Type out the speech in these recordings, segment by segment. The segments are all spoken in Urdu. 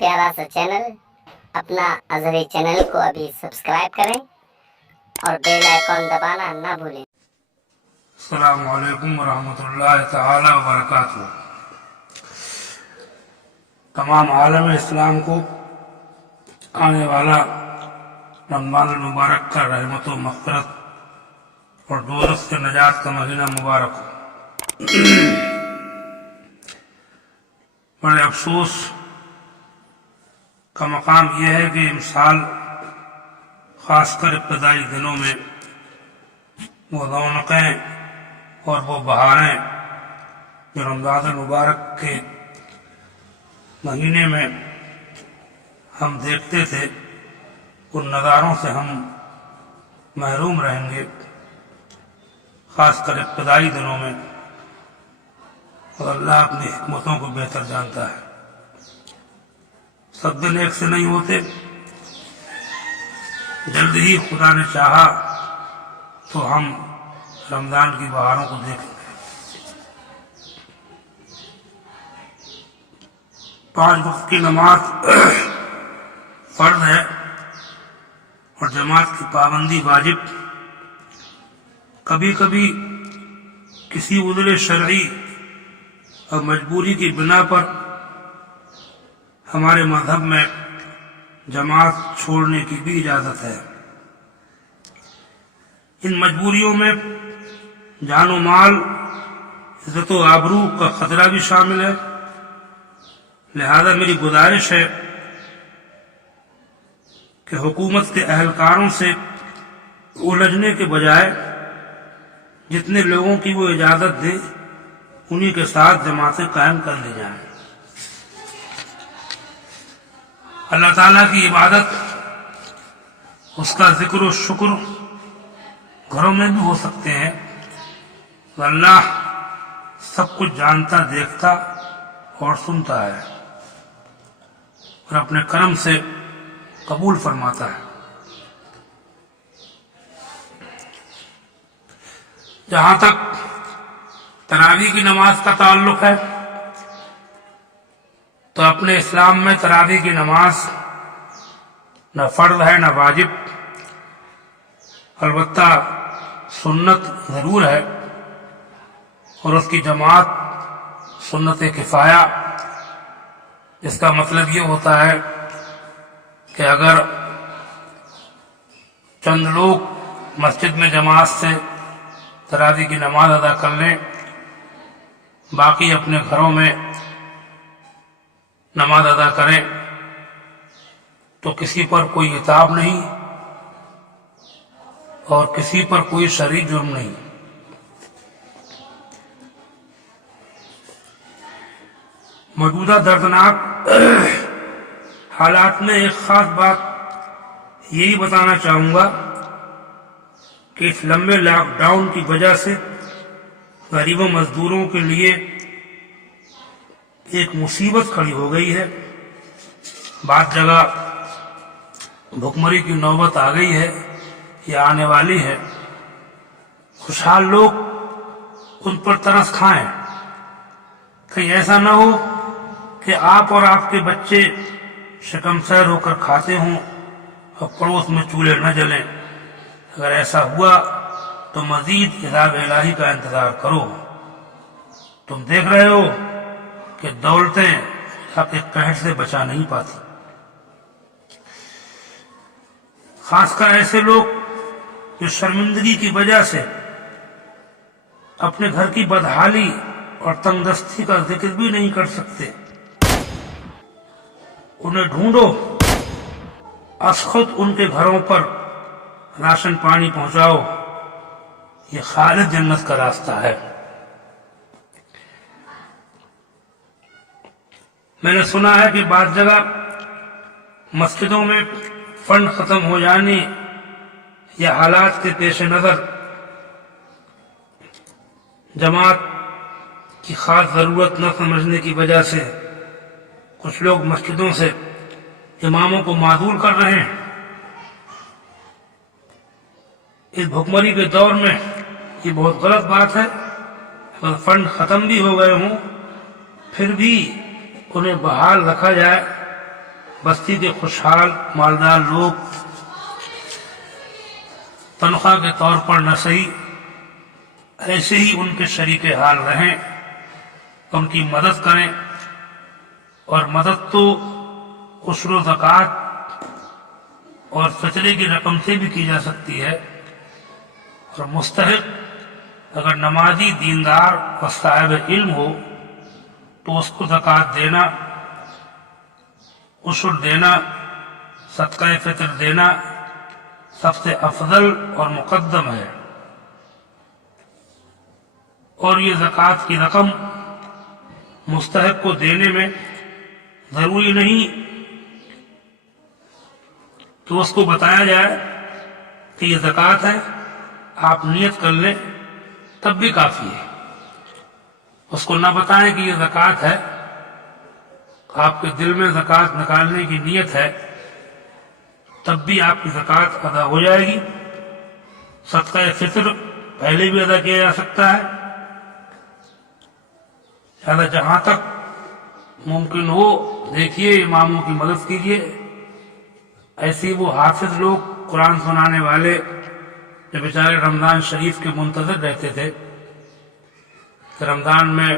پیارا سا چینل اپنا ازہری چینل کو ابھی سبسکرائب کریں اور بیل آئیکن دبانا نہ بھولیں۔ السلام علیکم ورحمۃ اللہ تعالی وبرکاتہ۔ تمام عالم اسلام کو آنے والا رمضان المبارک کا رحمت و مغفرت اور دوزخ سے نجات کا مہینہ مبارک ہو۔ بڑے افسوس کا مقام یہ ہے کہ امسال خاص کر ابتدائی دنوں میں وہ رونقیں اور وہ بہاریں جو رمضان المبارک کے مہینے میں ہم دیکھتے تھے، ان نظاروں سے ہم محروم رہیں گے، خاص کر ابتدائی دنوں میں، اور اللہ اپنی حکمتوں کو بہتر جانتا ہے۔ سب دن ایک سے نہیں ہوتے، جلد ہی خدا نے چاہا تو ہم رمضان کی بہاروں کو دیکھیں گے۔ 5 وقت کی نماز فرض ہے اور جماعت کی پابندی واجب۔ کبھی کبھی کسی عذر شرعی اور مجبوری کی بنا پر ہمارے مذہب میں جماعت چھوڑنے کی بھی اجازت ہے۔ ان مجبوریوں میں جان و مال، عزت و آبرو کا خطرہ بھی شامل ہے، لہذا میری گزارش ہے کہ حکومت کے اہلکاروں سے الجھنے کے بجائے جتنے لوگوں کی وہ اجازت دیں انہی کے ساتھ جماعتیں قائم کر لی جائیں۔ اللہ تعالیٰ کی عبادت، اس کا ذکر و شکر گھروں میں بھی ہو سکتے ہیں، اللہ سب کچھ جانتا، دیکھتا اور سنتا ہے اور اپنے کرم سے قبول فرماتا ہے۔ جہاں تک تراویح کی نماز کا تعلق ہے تو اپنے اسلام میں تراویح کی نماز نہ فرض ہے نہ واجب، البتہ سنت ضرور ہے، اور اس کی جماعت سنت کفایہ۔ اس کا مطلب یہ ہوتا ہے کہ اگر چند لوگ مسجد میں جماعت سے تراویح کی نماز ادا کر لیں، باقی اپنے گھروں میں نماز ادا کریں تو کسی پر کوئی عتاب نہیں اور کسی پر کوئی شرعی جرم نہیں۔ موجودہ دردناک حالات میں ایک خاص بات یہی بتانا چاہوں گا کہ اس لمبے لاک ڈاؤن کی وجہ سے غریبوں مزدوروں کے لیے ایک مصیبت کھڑی ہو گئی ہے۔ بعض جگہ بھوکمری کی نوبت آ گئی ہے یا آنے والی ہے۔ خوشحال لوگ ان پر ترس کھائیں، کہیں ایسا نہ ہو کہ آپ اور آپ کے بچے شکم سیر ہو کر کھاتے ہوں اور پڑوس میں چولہے نہ جلیں۔ اگر ایسا ہوا تو مزید عذاب الہی کا انتظار کرو۔ تم دیکھ رہے ہو کہ دولتیں خدا کے قہر سے بچا نہیں پاتی۔ خاص کر ایسے لوگ جو شرمندگی کی وجہ سے اپنے گھر کی بدحالی اور تنگ دستی کا ذکر بھی نہیں کر سکتے، انہیں ڈھونڈو، از خود ان کے گھروں پر راشن پانی پہنچاؤ۔ یہ خالص جنت کا راستہ ہے۔ میں نے سنا ہے کہ بعض جگہ مسجدوں میں فنڈ ختم ہو جانے یا حالات کے پیش نظر جماعت کی خاص ضرورت نہ سمجھنے کی وجہ سے کچھ لوگ مسجدوں سے اماموں کو معزول کر رہے ہیں۔ اس بھوکمری کے دور میں یہ بہت غلط بات ہے۔ اگر فنڈ ختم بھی ہو گئے ہوں پھر بھی انہیں بحال رکھا جائے بستی کے خوشحال مالدار لوگ تنخواہ کے طور پر نہ صحیح ایسے ہی ان کے شریک حال رہیں، ان کی مدد کریں، اور مدد تو عشر و زکوٰۃ اور فطرے کی رقم سے بھی کی جا سکتی ہے، اور مستحق اگر نمازی، دیندار اور صاحب علم ہو تو اس کو زکوٰۃ دینا، عشر دینا، صدقہ فطر دینا سب سے افضل اور مقدم ہے۔ اور یہ زکوٰۃ کی رقم مستحق کو دینے میں ضروری نہیں تو اس کو بتایا جائے کہ یہ زکوٰۃ ہے، آپ نیت کر لیں تب بھی کافی ہے۔ اس کو نہ بتائیں کہ یہ زکوٰۃ ہے، آپ کے دل میں زکوٰۃ نکالنے کی نیت ہے، تب بھی آپ کی زکوٰۃ ادا ہو جائے گی۔ صدقہ فطر پہلے بھی ادا کیا جا سکتا ہے، لہٰذا جہاں تک ممکن ہو دیکھیے، اماموں کی مدد کیجیے۔ ایسی وہ حافظ لوگ، قرآن سنانے والے جو بیچارے رمضان شریف کے منتظر رہتے تھے کہ رمضان میں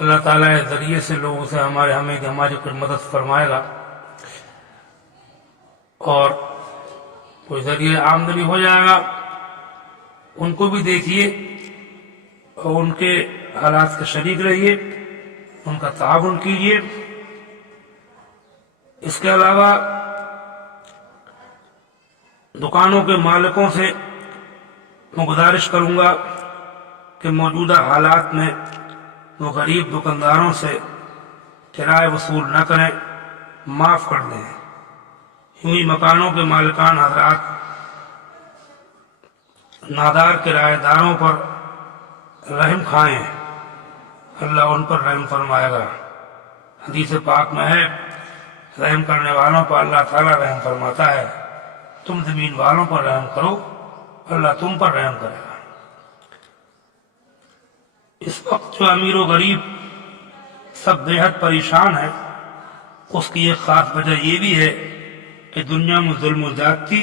اللہ تعالیٰ کے ذریعے سے لوگوں سے ہماری کوئی مدد فرمائے گا اور کوئی ذریعہ آمدنی ہو جائے گا، ان کو بھی دیکھیے اور ان کے حالات کے شریک رہیے، ان کا تعاون کیجیے۔ اس کے علاوہ دکانوں کے مالکوں سے میں گزارش کروں گا کہ موجودہ حالات میں وہ غریب دکانداروں سے کرایہ وصول نہ کریں، معاف کر دیں۔ یوں ہی مکانوں کے مالکان حضرات نادار کرایہ داروں پر رحم کھائیں، اللہ ان پر رحم فرمائے گا۔ حدیث پاک میں ہے، رحم کرنے والوں پر اللہ تعالیٰ رحم فرماتا ہے، تم زمین والوں پر رحم کرو، اللہ تم پر رحم کرے گا۔ اس وقت جو امیر و غریب سب بے حد پریشان ہیں، اس کی ایک خاص وجہ یہ بھی ہے کہ دنیا میں ظلم و زیادتی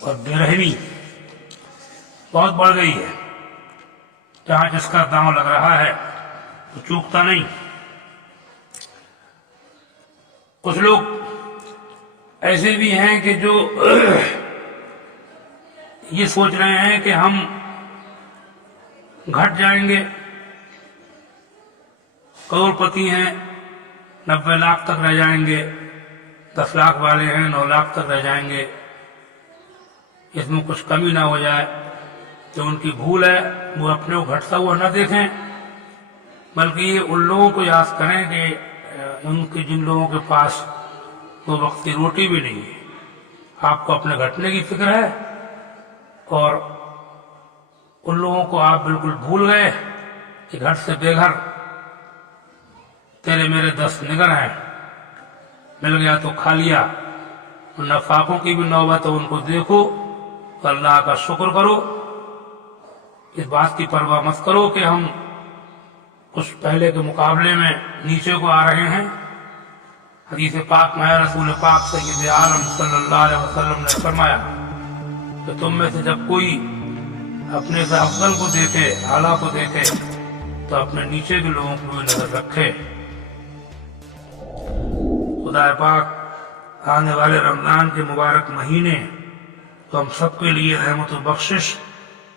اور بے رحمی بہت بڑھ گئی ہے۔ جہاں جس کا داؤں لگ رہا ہے وہ چوکتا نہیں۔ کچھ لوگ ایسے بھی ہیں کہ جو یہ سوچ رہے ہیں کہ ہم گھٹ جائیں گے، کروڑ پتی ہیں 90 لاکھ تک رہ جائیں گے، 10 لاکھ والے ہیں 9 لاکھ تک رہ جائیں گے، اس میں کچھ کمی نہ ہو جائے۔ جو ان کی بھول ہے وہ اپنے کو گھٹتا ہوا نہ دیکھیں، بلکہ یہ ان لوگوں کو یاد کریں کہ جن لوگوں کے پاس دو وقت کی روٹی بھی نہیں ہے، آپ کو اپنے گھٹنے کی فکر ہے، اور ان لوگوں کو آپ بالکل بھول گئے کہ گھر سے بے گھر تیرے میرے 10 نگر ہیں، مل گیا تو کھا لیا۔ نفاقوں کی بھی نوبت ہے، ان کو دیکھو، اللہ کا شکر کرو، اس بات کی پرواہ مت کرو کہ ہم کچھ پہلے کے مقابلے میں نیچے کو آ رہے ہیں۔ حدیث پاک میں رسول پاک سید عالم صلی اللہ علیہ وسلم نے فرمایا کہ تم میں سے جب کوئی اپنے سے افضل کو دیکھے، اعلیٰ کو دیکھے، تو اپنے نیچے کے لوگوں کو بھی نظر رکھے۔ خدا پاک آنے والے رمضان کے مبارک مہینے تو ہم سب کے لیے رحمت و بخشش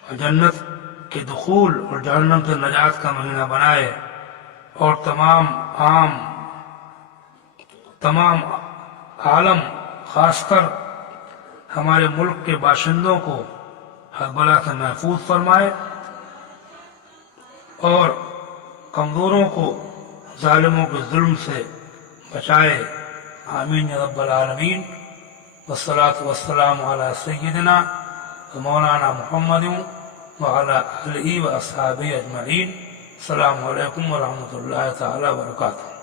اور جنت کے دخول اور جہنم سے نجات کا مہینہ بنائے، اور تمام عالم، خاص کر ہمارے ملک کے باشندوں کو حق بلا سے محفوظ فرمائے، اور کمزوروں کو ظالموں کے ظلم سے بچائے۔ آمین یا رب العالمین۔ والصلاة والسلام علی سیدنا و مولانا محمد وعلی آلہ و اصحابہ اجمعین۔ السلام علیکم ورحمۃ اللہ تعالی وبرکاتہ۔